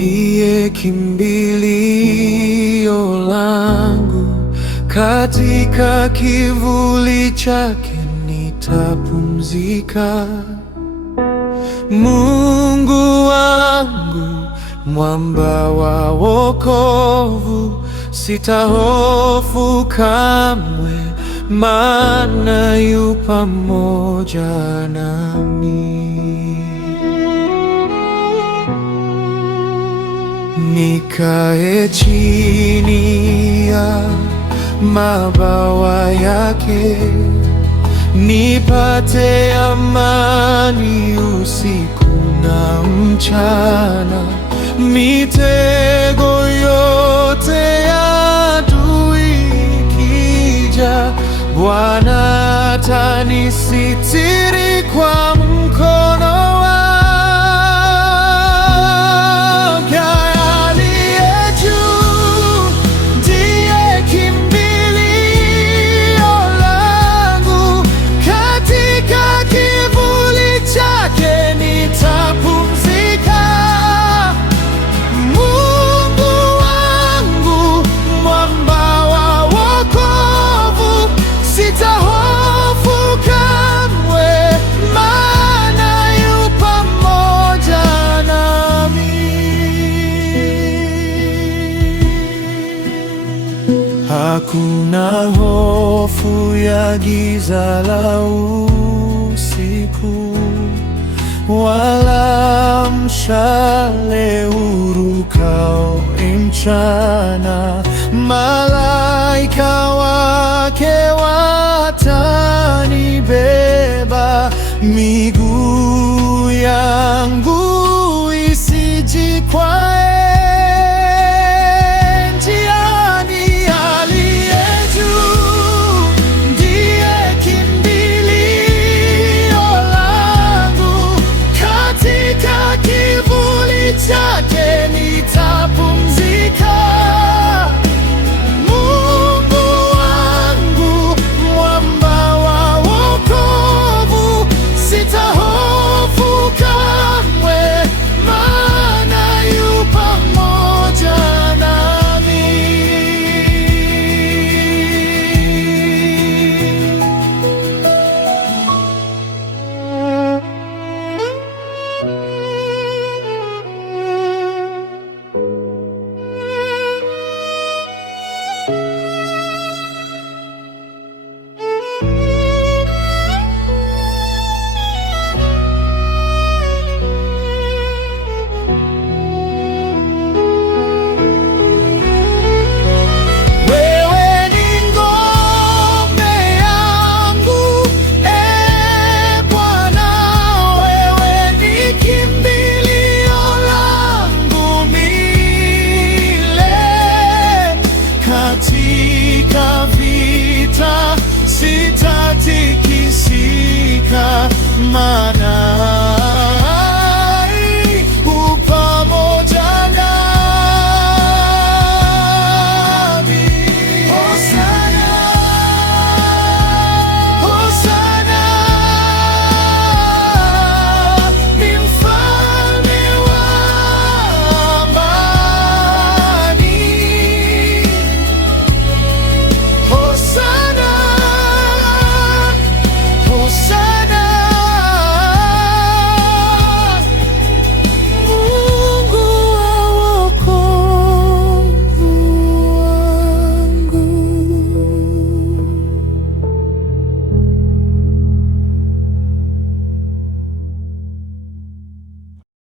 ndiye kimbilio langu, katika kivuli chake nitapumzika. Mungu wangu, mwamba wa wokovu, sitahofu kamwe, maana yu pamoja nami. Nikae chini ya mabawa yake, nipate amani usiku na mchana. Mitego yote ya adui ikija, Bwana atanisitiri kwa mkono wake. Aliye juu ndiye kimbilio langu, katika kivuli chake nitapumzika. Mungu wangu, mwamba wa wokovu, sitahofu kamwe, maana yu pamoja nami. Hakuna hofu ya giza la usiku, wala mshale urukao mchana. Malaika wake watanibeba, miguu yangu isijikwae njiani. Aliye juu ndiye kimbilio langu, katika kivuli chake nitapumzika. Mungu wangu, mwamba wa wokovu, sitahofu kamwe, maana yu pamoja nami. Wewe ni ngome yangu, Bwana, wewe ni kimbilio langu milele. Katika vita sitatikisika, maana